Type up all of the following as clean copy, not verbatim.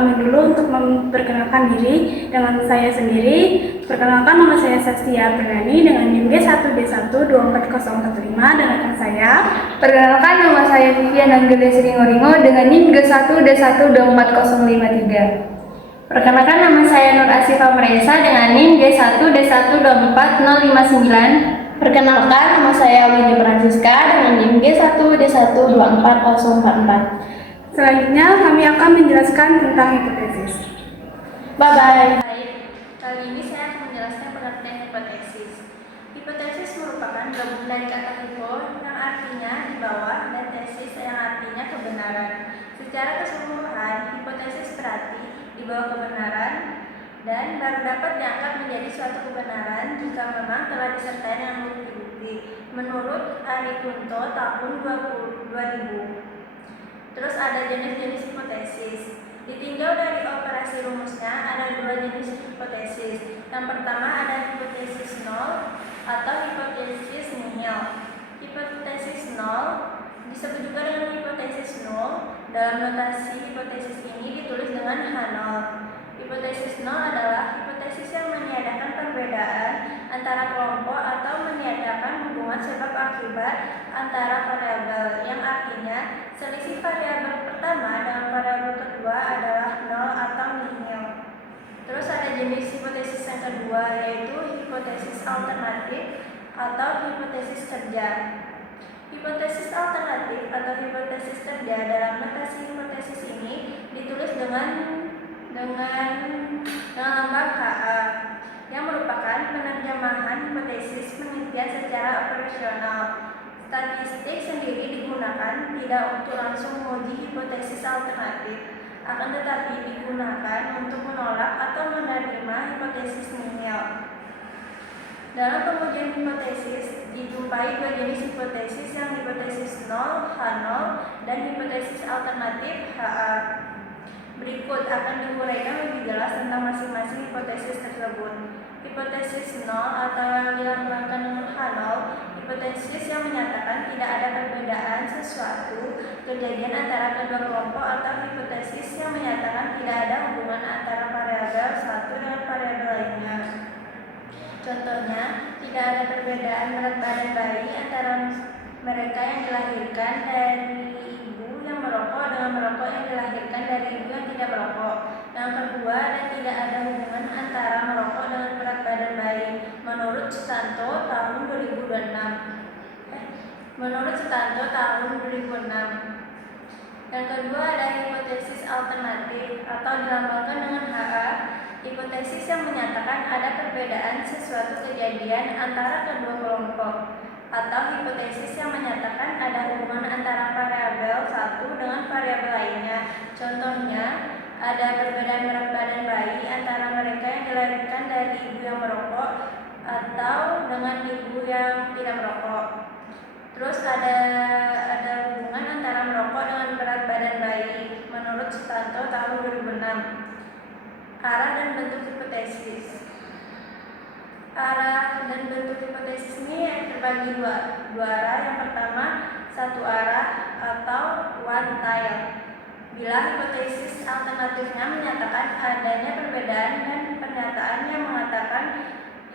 kami dulu untuk memperkenalkan diri dengan saya sendiri. Perkenalkan, nama saya Sastia Berani dengan NIM G1D1244045 dan rekan saya. Perkenalkan, nama saya Vivian Angelia Ringo dengan NIM G1D1244053. Perkenalkan, nama saya Nur Asifa Meresa dengan NIM G1D1244059. Perkenalkan, nama saya Winnie Francisca dengan NIM G1D1244044. Selanjutnya kami akan menjelaskan tentang hipotesis. Bye-bye. Kali ini saya akan menjelaskan pengertian hipotesis. Hipotesis merupakan gabungan dari kata hypo yang artinya di bawah dan tesis yang artinya kebenaran. Secara keseluruhan, hipotesis berarti di bawah kebenaran dan baru dapat dianggap menjadi suatu kebenaran jika memang telah disertai dengan bukti-bukti. Menurut Ari Kunto tahun 2000. Terus ada jenis-jenis hipotesis. Ditinjau dari operasi rumusnya, ada dua jenis hipotesis. Yang pertama ada hipotesis nol atau hipotesis nihil. Hipotesis nol disebut juga dengan hipotesis nol. Dalam notasi hipotesis ini ditulis dengan H0. Hipotesis nol adalah hipotesis yang meniadakan perbedaan antara kelompok atau meniadakan hubungan sebab akibat antara variabel, yang artinya selisih variabel pertama dengan variabel kedua adalah nol atau nihil. Terus ada jenis hipotesis yang kedua, yaitu hipotesis alternatif atau hipotesis kerja. Hipotesis alternatif atau hipotesis kerja dalam notasi hipotesis ini ditulis dengan lambang HA, yang merupakan penerjemahan hipotesis penelitian secara operasional. Statistik sendiri digunakan tidak untuk langsung menguji hipotesis alternatif, akan tetapi digunakan untuk menolak atau menerima hipotesis nihil. Dalam pengujian hipotesis dijumpai dua jenis hipotesis, yang hipotesis nol H0 dan hipotesis alternatif HA. Berikut akan diuraikan lebih jelas tentang masing-masing hipotesis tersebut. Hipotesis nol atau yang dilambangkan dengan H0, hipotesis yang menyatakan tidak ada perbedaan sesuatu kejadian antara kedua kelompok, atau hipotesis yang menyatakan tidak ada hubungan antara variabel satu dengan variabel lainnya. Contohnya, tidak ada perbedaan berat badan bayi antara mereka yang dilahirkan dari ibu yang merokok dengan merokok yang dilahirkan dari ibu yang tidak merokok. Yang kedua, dan tidak ada hubungan antara merokok dengan berat badan bayi menurut Sutanto tahun 2006. Yang kedua ada hipotesis alternatif atau dilambangkan dengan HA, hipotesis yang menyatakan ada perbedaan sesuatu kejadian antara kedua kelompok, atau hipotesis yang menyatakan ada hubungan antara variabel satu dengan variabel lainnya. Contohnya, ada perbedaan berat badan bayi antara mereka yang dilahirkan dari ibu yang merokok atau dengan ibu yang tidak merokok. Terus ada hubungan antara merokok dengan berat badan bayi menurut Sutanto tahun 2006. Arah dan bentuk hipotesis. Arah dan bentuk hipotesis ini terbagi dua arah. Yang pertama, satu arah atau one tail. Bila hipotesis alternatifnya menyatakan adanya perbedaan dan pernyataannya mengatakan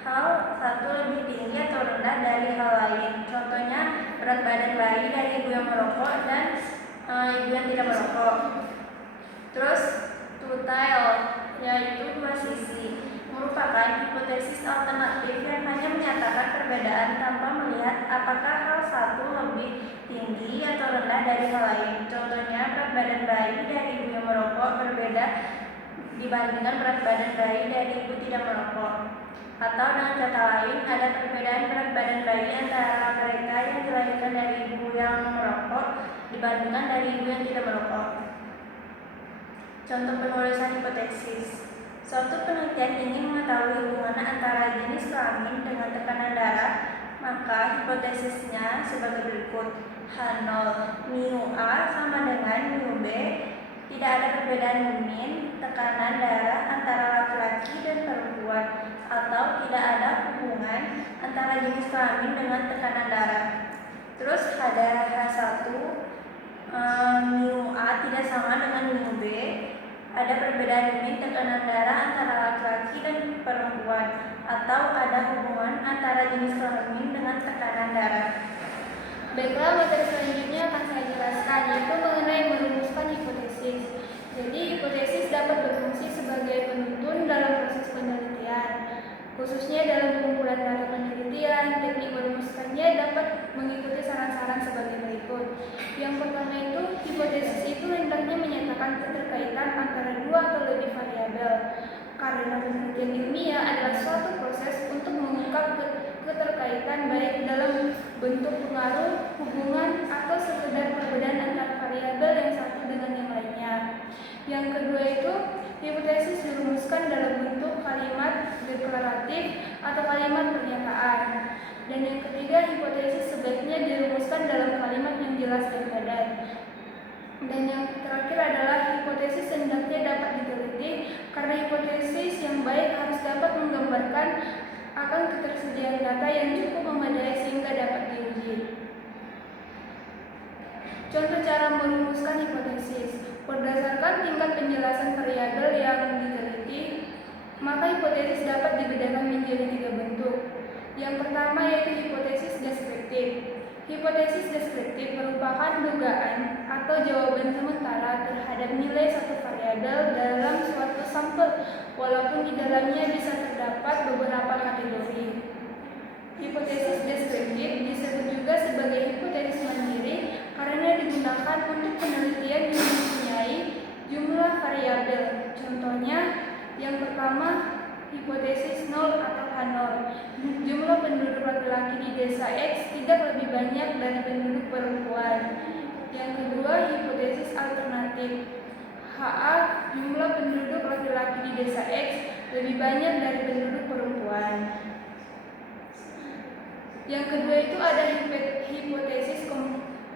hal satu lebih tinggi atau rendah dari hal lain. Contohnya, berat badan bayi dari ibu yang merokok dan ibu yang tidak merokok. Terus, two tail, yaitu dua sisi, merupakan hipotesis alternatif yang hanya menyatakan perbedaan tanpa melihat apakah hal satu lebih tinggi atau rendah dari hal lain. Contohnya, berat badan bayi dari ibu yang merokok berbeda dibandingkan berat badan bayi dari ibu tidak merokok. Atau dengan kata lain, ada perbedaan berat badan bayi antara mereka yang dilahirkan dari ibu yang merokok dibandingkan dari ibu yang tidak merokok. Contoh penulisan hipotesis. Suatu penelitian ingin mengetahui hubungan antara jenis kelamin dengan tekanan darah, maka hipotesisnya sebagai berikut. H0 mu A sama dengan mu B. Tidak ada perbedaan min tekanan darah antara laki-laki dan perempuan, atau tidak ada hubungan antara jenis kelamin dengan tekanan darah. Terus ada H1 mu A tidak sama dengan mu B. ada perbedaan limit tekanan darah antara laki-laki dan perempuan, atau ada hubungan antara jenis kelamin dengan tekanan darah. Baiklah, materi selanjutnya akan saya jelaskan, yaitu mengenai merumuskan hipotesis. Jadi, hipotesis dapat berfungsi sebagai penuntun dalam proses penelitian, khususnya dalam pengumpulan data penelitian. Teknik merumuskannya dapat mengikuti saran-saran sebagai berikut. Yang pertama itu, hipotesis itu hendaknya menyatakan keterkaitan antara dua atau lebih variabel. Karena penelitian ilmiah adalah suatu proses untuk mengungkap keterkaitan baik dalam bentuk pengaruh, hubungan, atau sekedar perbedaan antara variabel yang satu dengan yang lainnya. Yang kedua itu, hipotesis dirumuskan dalam bentuk kalimat deklaratif atau kalimat pernyataan. Dan yang ketiga, hipotesis sebaiknya dirumuskan dalam kalimat yang jelas dan padat. Dan yang terakhir adalah hipotesis hendaknya dapat diteliti karena hipotesis yang baik harus dapat menggambarkan akan ketersediaan data yang cukup memadai sehingga dapat diuji. Contoh cara merumuskan hipotesis. Berdasarkan tingkat penjelasan variabel yang diteliti, maka hipotesis dapat dibedakan menjadi 3 bentuk. Yang pertama yaitu hipotesis deskriptif. Hipotesis deskriptif merupakan dugaan atau jawaban sementara terhadap nilai satu variabel dalam suatu sampel, walaupun di dalamnya bisa terdapat beberapa kategori. Hipotesis deskriptif disebut juga sebagai hipotesis mandiri karena digunakan untuk penelitian yang mempunyai jumlah variabel. Contohnya, yang pertama, hipotesis 0 atau H0. Jumlah penduduk laki-laki di desa X tidak lebih banyak dari penduduk perempuan. Yang kedua, hipotesis alternatif. HA, jumlah penduduk laki-laki di desa X lebih banyak dari penduduk perempuan. Yang kedua itu ada hipotesis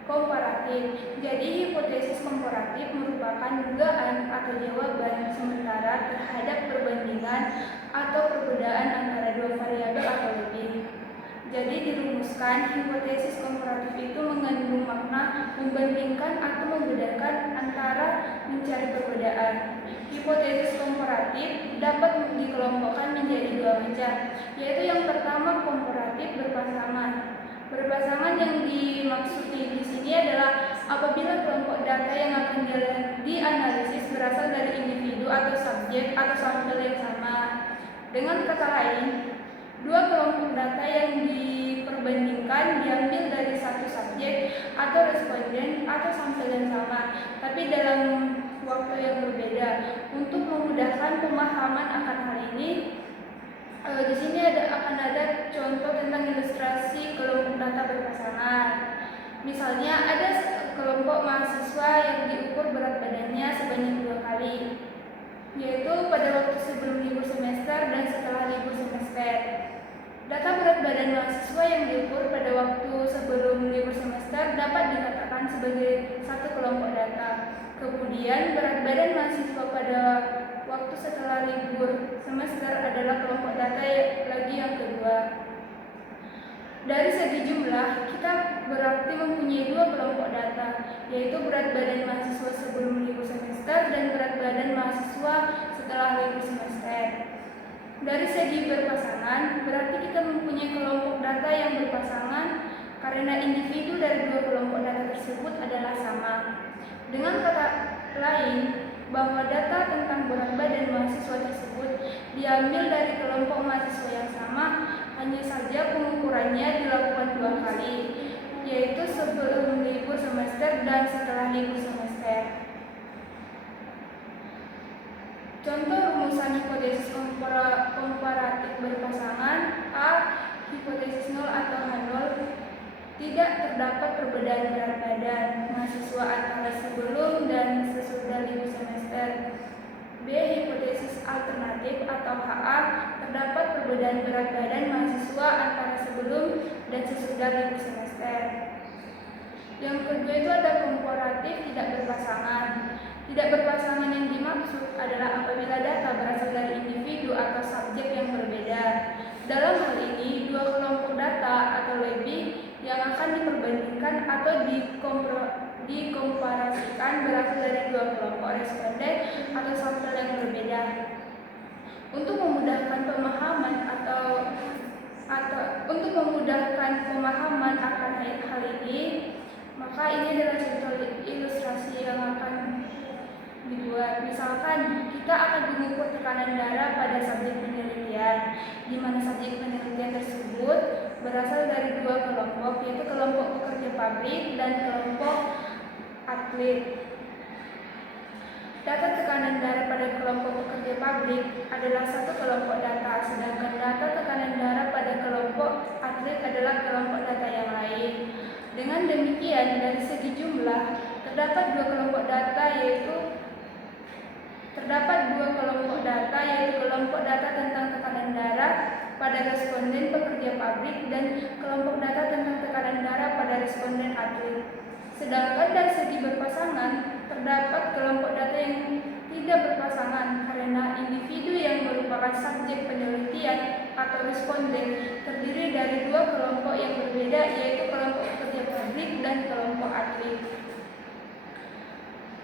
komparatif. Jadi hipotesis komparatif merupakan dugaan atau jawaban sementara terhadap perbandingan atau perbedaan antara dua variabel atau lebih. Jadi dirumuskan, hipotesis komparatif itu mengandung makna membandingkan atau membedakan antara mencari perbedaan. Hipotesis komparatif dapat dikelompokkan menjadi 2 macam, yaitu yang pertama komparatif berpasangan. Berpasangan yang dimaksud di sini adalah apabila kelompok data yang akan dianalisis berasal dari individu atau subjek atau sampel yang sama. Dengan kata lain, 2 kelompok data yang diperbandingkan diambil dari satu subjek atau responden atau sampel yang sama, tapi dalam waktu yang berbeda. Untuk memudahkan pemahaman akan hal ini, di sini akan ada contoh tentang ilustrasi kelompok data berpasangan. Misalnya ada kelompok mahasiswa yang diukur berat badannya sebanyak 2 kali, yaitu pada waktu sebelum libur semester dan setelah libur semester. Data berat badan mahasiswa yang diukur pada waktu sebelum libur semester dapat dikatakan sebagai satu kelompok data. Kemudian berat badan mahasiswa pada waktu setelah libur semester adalah kelompok data lagi yang kedua. Dari segi jumlah, kita berarti mempunyai 2 kelompok data, yaitu berat badan mahasiswa sebelum libur semester dan berat badan mahasiswa setelah libur semester. Dari segi berpasangan, berarti kita mempunyai kelompok data yang berpasangan karena individu dari 2 kelompok data tersebut adalah sama. Dengan kata lain, bahwa data tentang berat badan mahasiswa tersebut diambil dari kelompok mahasiswa yang sama, hanya saja pengukurannya dilakukan 2 kali, yaitu sebelum libur semester dan setelah libur semester. Contoh rumusan hipotesis komparatif berpasangan. A. Hipotesis 0 atau H0. Tidak terdapat perbedaan berat badan mahasiswa antara sebelum dan sesudah libur semester. B. Hipotesis alternatif atau HA. Terdapat perbedaan berat badan mahasiswa antara sebelum dan sesudah libur semester. Yang kedua itu ada komparatif tidak berpasangan. Tidak berpasangan yang dimaksud adalah apabila data berasal dari individu atau subjek yang berbeda. Dalam hal ini, 2 kelompok data atau lebih yang akan diperbandingkan atau dikomparasikan berasal dari dua kelompok responden atau sampel yang berbeda. Untuk memudahkan pemahaman untuk memudahkan pemahaman akan hal ini, maka ini adalah contoh ilustrasi yang akan dibuat. Misalkan kita akan mengukur tekanan darah pada subjek penelitian, di mana subjek penelitian tersebut berasal dari dua kelompok, yaitu kelompok pekerja pabrik dan kelompok atlet. Data tekanan darah pada kelompok pekerja pabrik adalah satu kelompok data, sedangkan data tekanan darah pada kelompok atlet adalah kelompok data yang lain. Dengan demikian, dari segi jumlah, terdapat dua kelompok data yaitu kelompok data tentang tekanan darah pada responden pekerja pabrik dan kelompok data tentang tekanan darah pada responden atlet. Sedangkan dari segi berpasangan, terdapat kelompok data yang tidak berpasangan karena individu yang merupakan subjek penelitian atau responden terdiri dari dua kelompok yang berbeda, yaitu kelompok pekerja pabrik dan kelompok atlet.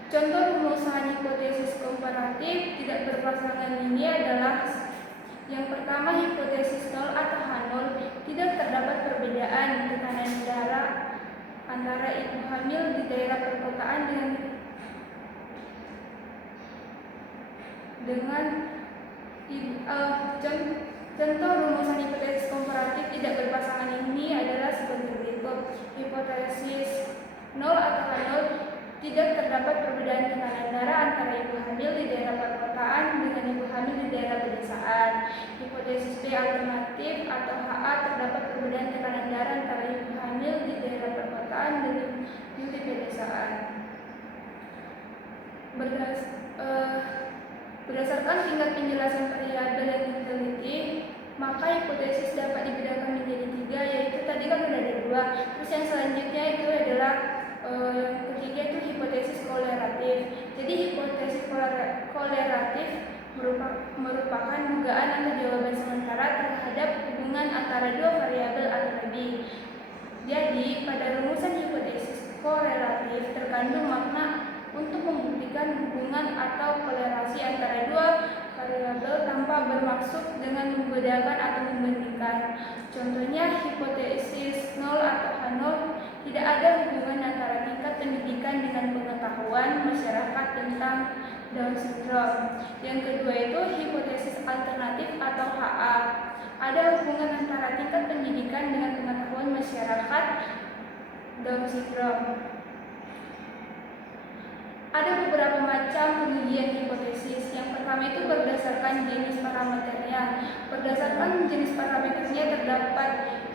Contoh rumusan hipotesis komparatif tidak berpasangan ini adalah: yang pertama, hipotesis nol atau H0, tidak terdapat perbedaan tekanan darah antara ibu hamil di daerah perkotaan contoh rumusan hipotesis komparatif tidak berpasangan ini adalah sebagai berikut. Hipotesis nol atau H0, tidak terdapat perbedaan tekanan darah antara ibu hamil di daerah perkotaan dengan ibu hamil di daerah pedesaan. Hipotesis B alternatif atau HA, terdapat perbedaan tekanan darah antara ibu hamil di daerah perkotaan dan ibu hamil di pedesaan. Berdasarkan tingkat penjelasan variabel yang diteliti, maka hipotesis dapat dibedakan menjadi tiga, yaitu tadi kan sudah ada dua. Terus yang selanjutnya itu adalah yang ketiga itu hipotesis korelatif. Jadi hipotesis korelatif merupakan dugaan atau jawaban sementara terhadap hubungan antara dua variabel atau lebih. Jadi pada rumusan hipotesis korelatif terkandung makna untuk membuktikan hubungan atau kolerasi antara dua variabel tanpa bermaksud dengan membedakan atau membandingkan. Contohnya hipotesis nol atau H0, tidak ada hubungan antara tingkat pendidikan dengan pengetahuan masyarakat tentang Down syndrome. Yang kedua itu hipotesis alternatif atau HA, ada hubungan antara tingkat pendidikan dengan pengetahuan masyarakat Down syndrome. Ada beberapa macam pengujian hipotesis. Yang pertama itu berdasarkan jenis parameternya. Berdasarkan jenis parameternya terdapat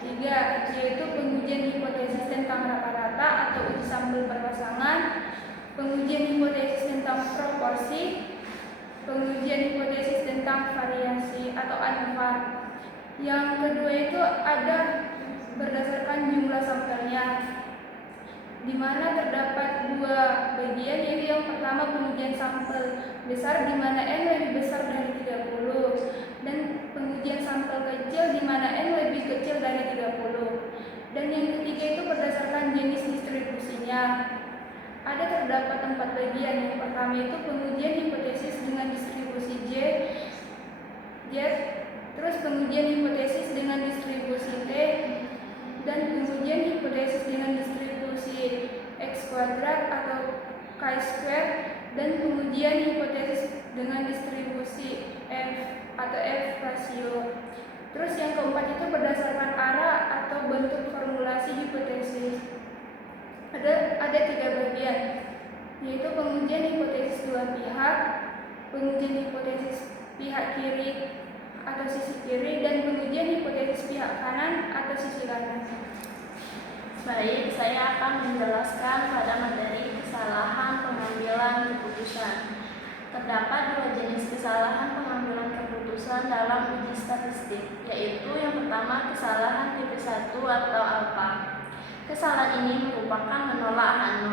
tiga, yaitu pengujian hipotesis tentang rata-rata atau uji sampel berpasangan, pengujian hipotesis tentang proporsi, pengujian hipotesis tentang variasi atau ANOVA. Yang kedua itu ada berdasarkan jumlah sampelnya, di mana terdapat dua bagian, yaitu yang pertama pengujian sampel besar di mana N lebih besar dari 30, dan pengujian sampel kecil di mana N lebih kecil dari 30. Dan yang ketiga itu berdasarkan jenis distribusinya. Ada terdapat 4 bagian. Yang pertama itu pengujian hipotesis dengan distribusi Z, terus pengujian hipotesis dengan distribusi T, dan pengujian hipotesis dengan distribusi X kuadrat atau chi-square, dan pengujian hipotesis dengan distribusi F atau F rasio. Terus yang keempat itu berdasarkan arah atau bentuk formulasi hipotesis. Ada 3 bagian, yaitu pengujian hipotesis dua pihak, pengujian hipotesis pihak kiri atau sisi kiri, dan pengujian hipotesis pihak kanan atau sisi kanan. Baik, saya akan menjelaskan pada materi kesalahan pengambilan keputusan. Terdapat 2 jenis kesalahan pengambilan keputusan dalam uji statistik, yaitu yang pertama kesalahan tipe 1 atau alfa. Kesalahan ini merupakan menolak H0,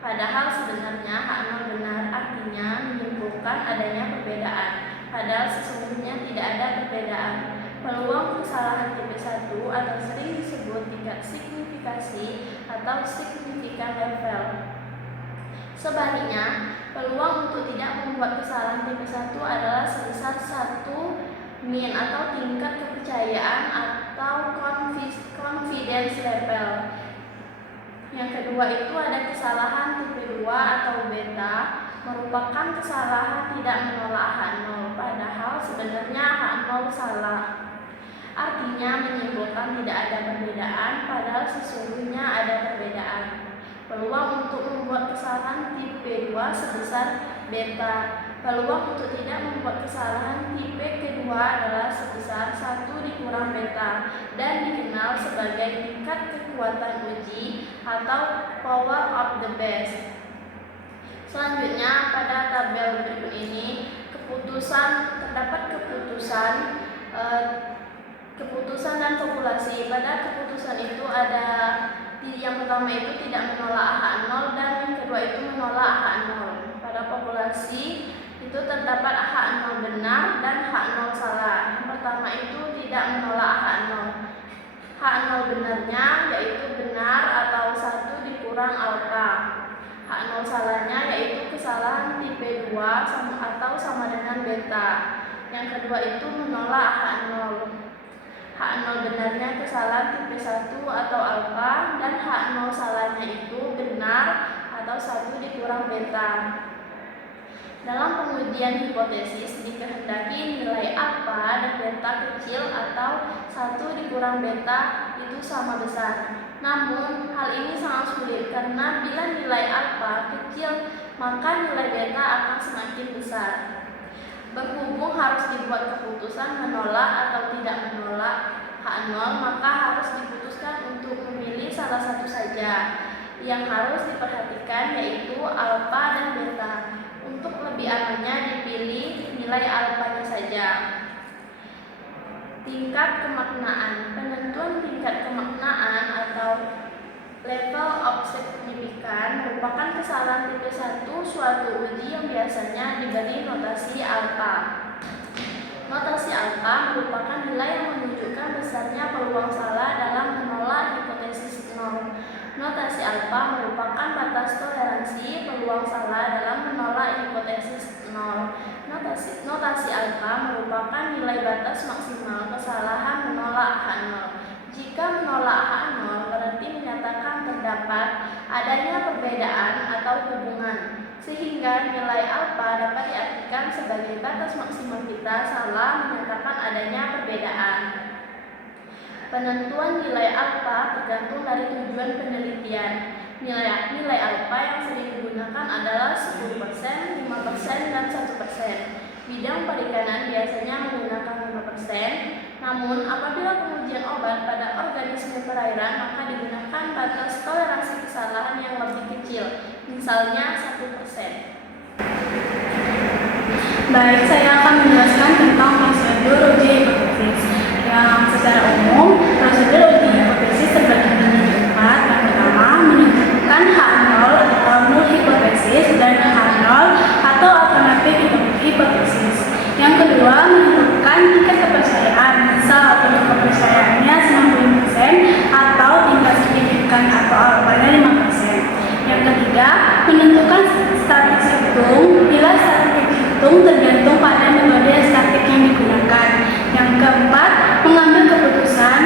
padahal sebenarnya H0 benar, artinya menyimpulkan adanya perbedaan, padahal sesungguhnya tidak ada perbedaan. Peluang kesalahan tipe 1 atau sering disebut tingkat signifikasi atau signifikan level. Sebaliknya, peluang untuk tidak membuat kesalahan tipe 1 adalah sebesar 1 min atau tingkat kepercayaan atau confidence level. Yang kedua itu ada kesalahan tipe 2 atau beta, merupakan kesalahan tidak menolak hak nol, padahal sebenarnya hak nol salah. Artinya menyimpulkan tidak ada perbedaan, padahal sesungguhnya ada perbedaan. Peluang untuk membuat kesalahan tipe 2 sebesar beta. Peluang untuk tidak membuat kesalahan tipe kedua adalah sebesar 1 dikurang beta dan dikenal sebagai tingkat kekuatan uji atau power of the best. Selanjutnya pada tabel berikut ini terdapat keputusan dan populasi. Pada keputusan itu ada yang pertama itu tidak menolak hak nol dan yang kedua itu menolak hak nol. Pada populasi itu terdapat hak nol benar dan hak nol salah. Yang pertama itu tidak menolak hak nol. Hak nol benarnya yaitu benar atau 1 dikurang alfa. Hak nol salahnya yaitu kesalahan tipe 2 atau sama dengan beta. Yang kedua itu menolak hak nol. Hak nol benarnya kesalahan tipe 1 atau alfa dan hak nol salahnya itu benar atau 1 dikurang beta. Dalam pengujian hipotesis dikehendaki nilai alfa dan beta kecil atau 1 dikurang beta itu sama besar. Namun hal ini sangat sulit karena bila nilai alfa kecil maka nilai beta akan semakin besar. Berhubung harus dibuat keputusan menolak atau tidak menolak hak nol, maka harus diputuskan untuk memilih salah satu saja. Yang harus diperhatikan yaitu alfa dan beta. Untuk lebih amannya dipilih nilai alfanya saja. Tingkat kemaknaan. Penentuan tingkat kemaknaan atau level of significance merupakan kesalahan tipe 1 suatu uji yang biasanya diberi notasi alfa. Notasi alfa merupakan nilai yang menunjukkan besarnya peluang salah dalam menolak hipotesis nol. Notasi alfa merupakan batas toleransi peluang salah dalam menolak hipotesis nol. Notasi alfa merupakan nilai batas maksimal kesalahan menolak hak nol. Jika menolak hak nol berarti menyatakan terdapat adanya perbedaan atau hubungan, sehingga nilai alfa dapat diartikan sebagai batas maksimal kita salah menyatakan adanya perbedaan. Penentuan nilai alfa tergantung dari tujuan penelitian. Nilai alfa yang sering digunakan adalah 10%, 5%, dan 1%. Bidang perikanan biasanya menggunakan 5%, namun apabila pengujian obat pada organisme perairan maka digunakan batas toleransi kesalahan yang lebih kecil, misalnya 1%. Baik, saya akan menjelaskan tentang prosedur uji hipotesis. Yang secara umum, prosedur uji hipotesis terbagi menjadi 4. Yang pertama, menentukan hak nol atau null hipotesis dan hak nol atau alternatif hipotesis. Yang kedua, menentukan tingkat kepercayaan, misal tingkat kepercayaannya 90% atau tingkat signifikan atau alfanya 5%. Yang ketiga, menentukan statik hitung, bila statik hitung tergantung pada metode statik yang digunakan. Yang keempat, mengambil keputusan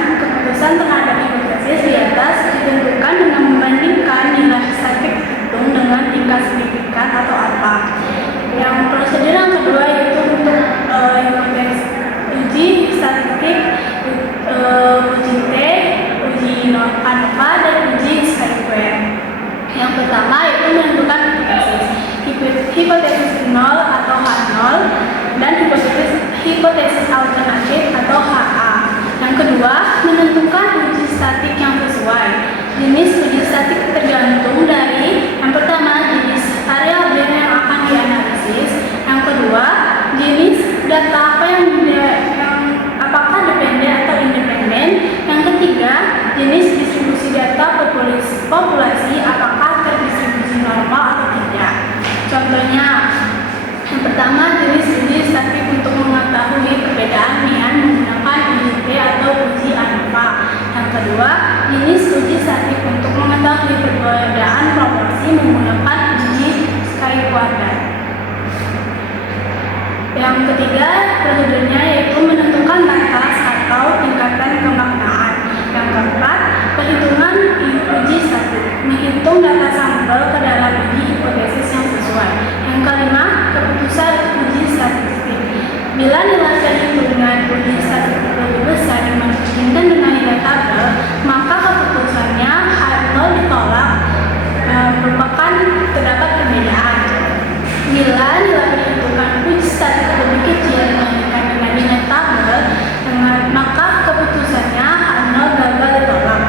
terhadap hipotesis di atas ditentukan dengan membandingkan nilai statik hitung dengan tingkat signifikan atau alfa. Yang prosedur yang kedua yaitu untuk hipotesis uji statistik, uji T, uji alfa, dan uji chi-square. Yang pertama yaitu menentukan hipotesis nol atau H0 dan hipotesis alternatif atau HA. Yang kedua, menentukan uji statik yang sesuai. Jenis uji statik tergantung dari yang pertama jenis variabel yang akan dianalisis. Yang kedua, jenis data apa yang apakah dependen atau independen. Yang ketiga, jenis distribusi data populasi apakah terdistribusi normal atau tidak. Contohnya, yang pertama jenis uji statik untuk mengetahui perbedaan nian menggunakan uji T atau uji ANOVA. Yang kedua, jenis uji statik untuk mengetahui perbedaan proporsi menggunakan uji Yang ketiga, prosedurnya yaitu menentukan batas atau tingkatan kemaknaan. Yang keempat, perhitungan uji statistik, menghitung data sampel ke dalam uji hipotesis yang sesuai. Yang kelima, keputusan uji statistik. Bila nilai perhitungan uji statistik lebih besar dibandingkan dengan nilai tabel, maka keputusannya H0 ditolak, merupakan terdapat perbedaan. Bila nilai perhitungan uji statistik lebih kecil dibandingkan dengan nilai tabel, maka keputusannya H0 gagal ditolak.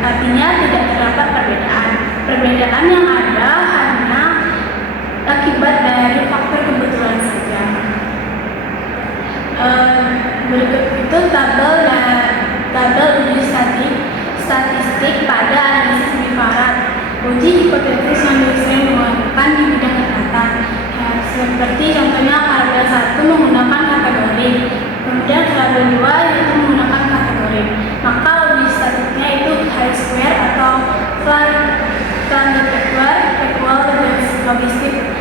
Artinya tidak terdapat perbedaan. Perbedaan yang ada hanya akibat dari faktor kebetulan saja. Berikut itu tabel uji statistik pada analisis biparat. Uji hipotesis yang sering menggunakan di bidang kesehatan, seperti contohnya variabel 1 menggunakan kategori, kemudian variabel 2 yaitu menggunakan kategori. Maka uji statistiknya itu chi-square atau quadratic equal logistik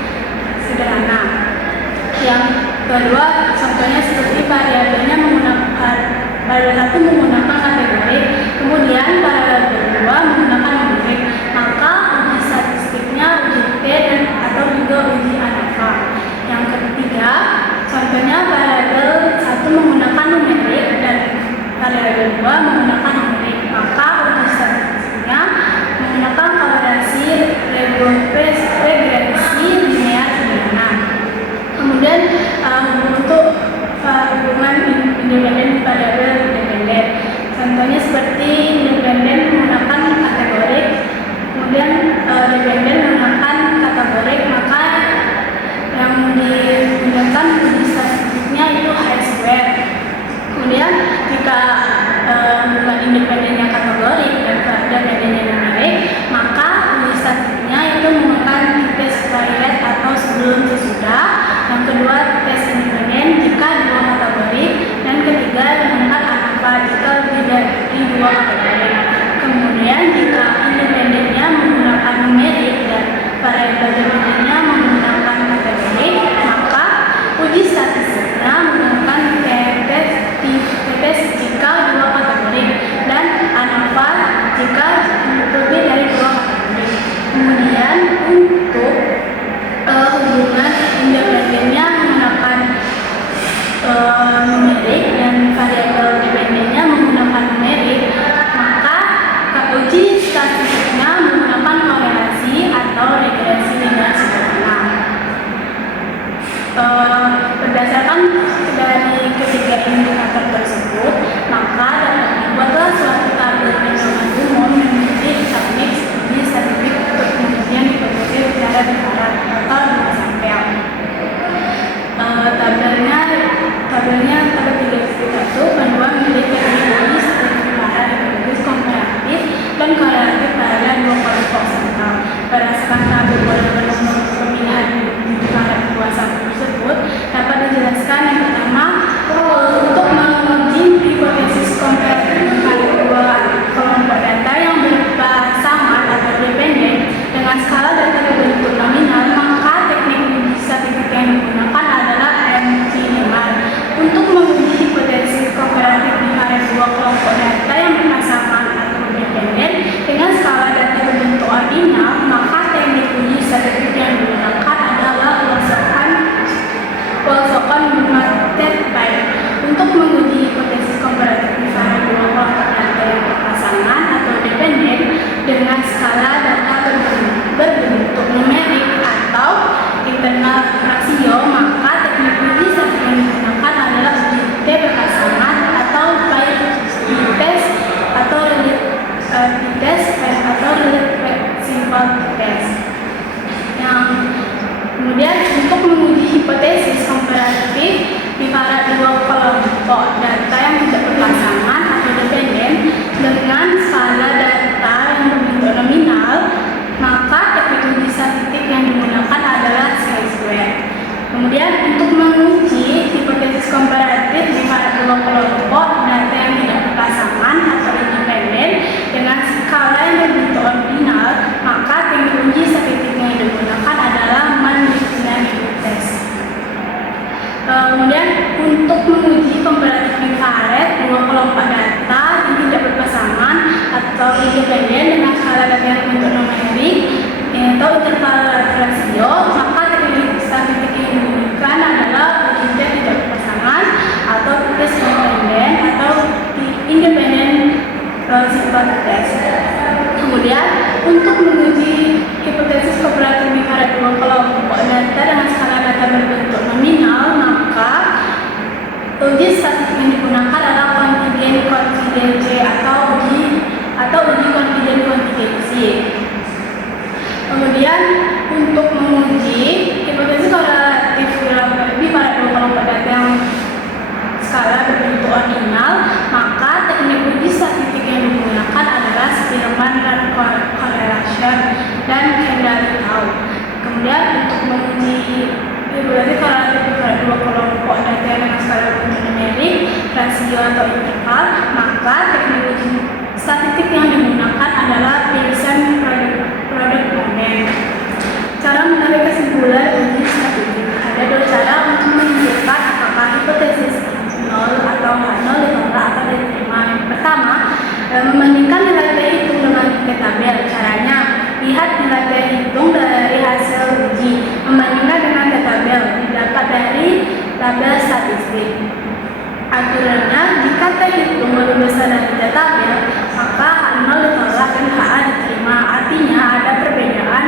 sederhana. Yang kedua, contohnya seperti variabelnya variabel 1 menggunakan kategori, kemudian variabel 2 menggunakan numerik. Maka uji statistiknya uji T dan atau juga uji ANOVA. Yang ketiga, contohnya variabel 1 menggunakan numerik dan variabel 2 menggunakan numerik. Maka uji statistiknya menggunakan korelasi regresi linear sederhana. Kemudian untuk hubungan independen variabel independen, contohnya seperti independen menggunakan kategori, kemudian dependen menggunakan kategori, maka yang digunakan uji statistiknya itu chi-square. Kemudian jika hubungan independennya kategori dan dependennya numerik, maka uji statistiknya itu menggunakan tes variat atau sebelum sesudah. Yang kedua, tes independen jika dua kategori, dan ketiga menggunakan ANOVA jika lebih dari dua kategori. Kemudian jika independennya menggunakan numerik dan variabel dependennya menggunakan kategori, maka uji statistiknya menggunakan tes jika dua kategori dan ANOVA jika lebih dari dua kategori. Kemudian untuk hubungan independennya menggunakan numerik dan variabel dependennya menggunakan numerik, maka uji statistiknya menggunakan korelasi atau regresi linear sederhana. Berdasarkan dari ketiga indikator tersebut, maka dapat dibuatlah suatu tabel pedoman umum yang menjadi teknik uji statistik untuk pengujian hipotesis secara biparat atau dua sampel. Tabel 3.1 panduan menjadi teknik uji statistik biparat hipotesis komparatif dan korelatif pada dua kelompok sampel. Berdasarkan tabel nomor pemilihan biparat dua sampel tersebut, dapat dijelaskan yang pertama, untuk menguji hipotesis komparatif pada dua kelompok data yang berpasangan atau dependen dengan skala data berbentuk nominal, maka teknik uji statistik yang digunakan adalah MT-NEMAR. Untuk menguji hipotesis komparatif pada dua kelompok data yang berpasangan atau dependen dengan skala data berbentuk ordinal, maka teknik uji statistik yang digunakan adalah Wilson-Martin. Untuk menguji hipotesis komparatif pada dua kelompok data yang berpasangan atau dependen dengan skala data berbentuk numerik atau internal ratio, maka teknik uji statistik yang digunakan adalah uji T berpasangan atau baik tes atau simple test. Kemudian untuk menguji hipotesis komparatif pada dua kelompok data yang tidak berpasangan atau dependen dengan skala data yang berbentuk nominal, maka teknik uji statistik yang digunakan adalah chi-square. Kemudian untuk menguji hipotesis komparatif pada dua kelompok data yang tidak berpasangan atau independen dengan skala yang berbentuk ordinal, maka teknik uji statistik yang digunakan adalah Mann-Whitney test. Kemudian untuk menguji komparatif infrared dua kelompok data yang tidak berpasangan atau independen dengan skala data yang bentuk numerik atau interval rasio, maka teknik statistik yang digunakan adalah uji tidak berpasangan atau tes independen atau independen simple test. Kemudian untuk menguji hipotesis komparatif infrared dua kelompok data dengan skala data berbentuk nominal, maka uji statistik yang digunakan adalah kontingen konfidensi atau uji kontingen kontingensi. Kemudian untuk menguji hipotesis korelatif pada dua kelompok data yang skala berbentuk ordinal, maka teknik uji statistik yang digunakan adalah Spearman dan correlation dan Kendall-Tau. Kemudian untuk menguji hipotesis korelatif pada dua kelompok data dengan skala berbentuk numerik, rasio atau interval, maka teknik uji statistik yang digunakan adalah Pearson product model. Cara menarik kesimpulan uji statistik. Ada dua cara untuk menentukan apakah hipotesis nol atau H0 ditolak atau diterima. Yang pertama, membandingkan nilai P hitung dengan nilai tabel. Caranya, lihat nilai P hitung dari hasil uji, membandingkan dengan nilai tabel, didapat dari tabel statistik. Aturannya, jika T hitung lebih besar dari nilai tabel, maka H0 ditolak dan HA diterima. Artinya ada perbedaan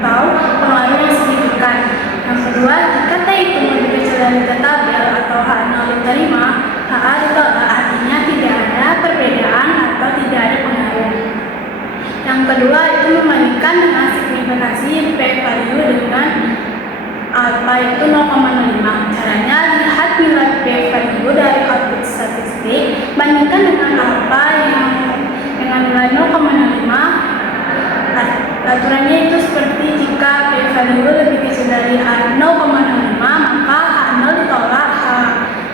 atau pengaruh yang signifikan. Yang kedua, jika T hitung lebih kecil dari nilai tabel atau H0 diterima, HA ditolak. Artinya tidak ada perbedaan atau tidak ada pengaruh. Yang kedua itu membandingkan dengan signifikasi p-value dengan alpha itu 0,05. Caranya, lihat nilai p-value dari output statistik, bandingkan dengan alpha yang dengan nilai 0,05. Aturannya itu seperti jika p-value lebih kecil dari 0,05, maka H0 ditolak,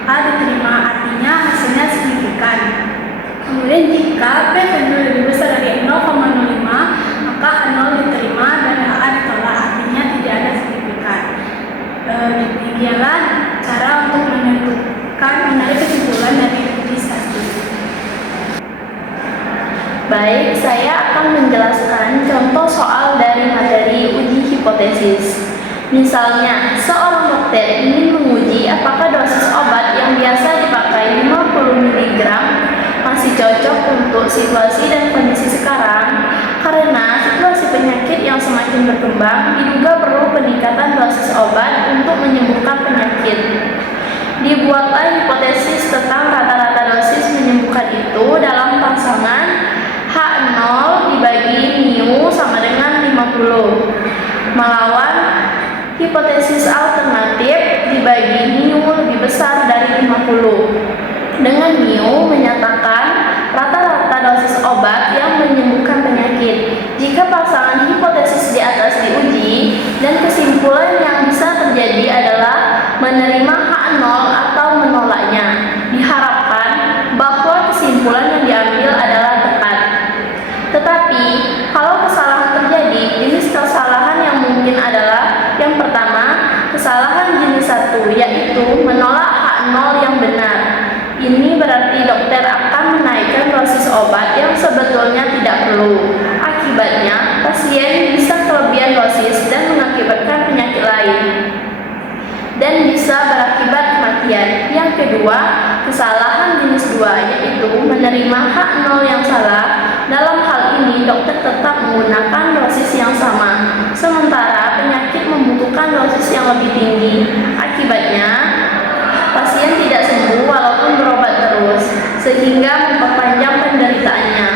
H diterima. Artinya hasilnya signifikan. Kemudian jika p-value lebih besar dari 0,05, maka H0 diterima dan HA ditolak. Artinya tidak ada signifikan. Demikianlah cara untuk menentukan menarik kesimpulan dari uji statistik. Baik, saya akan menjelaskan contoh soal dari materi uji hipotesis. Misalnya, seorang dokter ingin menguji apakah dosis obat yang biasa dipakai 50 mg masih cocok untuk situasi dan kondisi sekarang, karena situasi penyakit yang semakin berkembang diduga perlu peningkatan dosis obat untuk menyembuhkan penyakit. Dibuatlah hipotesis tentang rata-rata dosis menyembuhkan itu dalam pasangan H0 dibagi mu sama dengan 50 melawan hipotesis alternatif dibagi mu lebih besar dari 50 dengan mu menyatakan rata-rata dosis obat yang menyembuhkan penyakit. Jika pasangan hipotesis di atas diuji dan kesimpulan yang bisa terjadi adalah menerima H0 atau menolaknya, diharapkan bahwa kesimpulan yang diambil adalah tepat. Tetapi, kalau kesalahan terjadi, jenis kesalahan yang mungkin adalah yang pertama, kesalahan jenis 1, yaitu menolak H0 yang benar. Ini berarti dokter akan menaikkan dosis obat yang sebetulnya tidak perlu. Akibatnya, pasien bisa kelebihan dosis dan mengakibatkan penyakit lain dan bisa berakibat kematian. Yang kedua, kesalahan jenis 2, yaitu menerima H0 yang salah. Dalam hal ini, dokter tetap menggunakan dosis yang sama, sementara penyakit membutuhkan dosis yang lebih tinggi. Akibatnya, pasien tidak sembuh walaupun berobat terus, sehingga memperpanjang penderitaannya.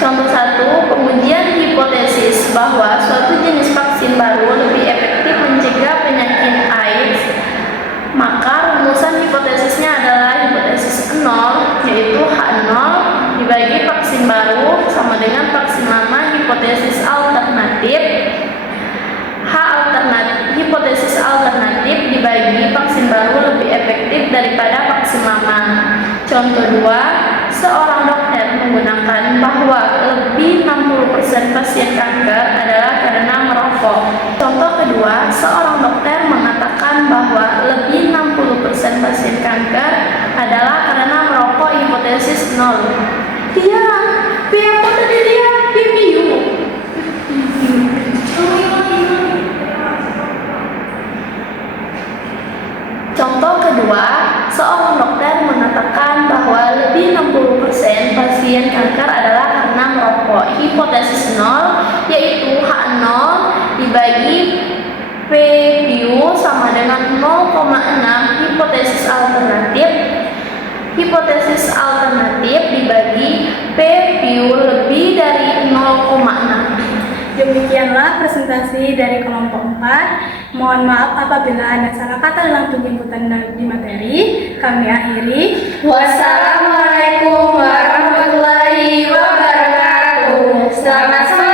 Contoh 1, pengujian hipotesis bahwa suatu jenis vaksin baru lebih efektif mencegah penyakit AIDS. Maka rumusan hipotesisnya adalah hipotesis 0, yaitu H0 dibagi vaksin baru sama dengan vaksin lama. Hipotesis alternatif hipotesis alternatif dibagi vaksin baru lebih efektif daripada vaksin lama. Contoh 2, seorang dokter menggunakan bahwa lebih 60% pasien kanker adalah karena merokok. Contoh kedua, seorang dokter mengatakan bahwa lebih kedua, seorang dokter mengatakan bahwa lebih 60% pasien kanker adalah karena merokok. Hipotesis 0 yaitu H0 dibagi P-piu sama dengan 0,6. Hipotesis alternatif dibagi P-piu lebih dari 0,6. Demikianlah presentasi dari kelompok 4. Mohon maaf apabila ada salah kata dalam penjemputan di materi. Kami akhiri. Wassalamualaikum warahmatullahi wabarakatuh. Selamat sore.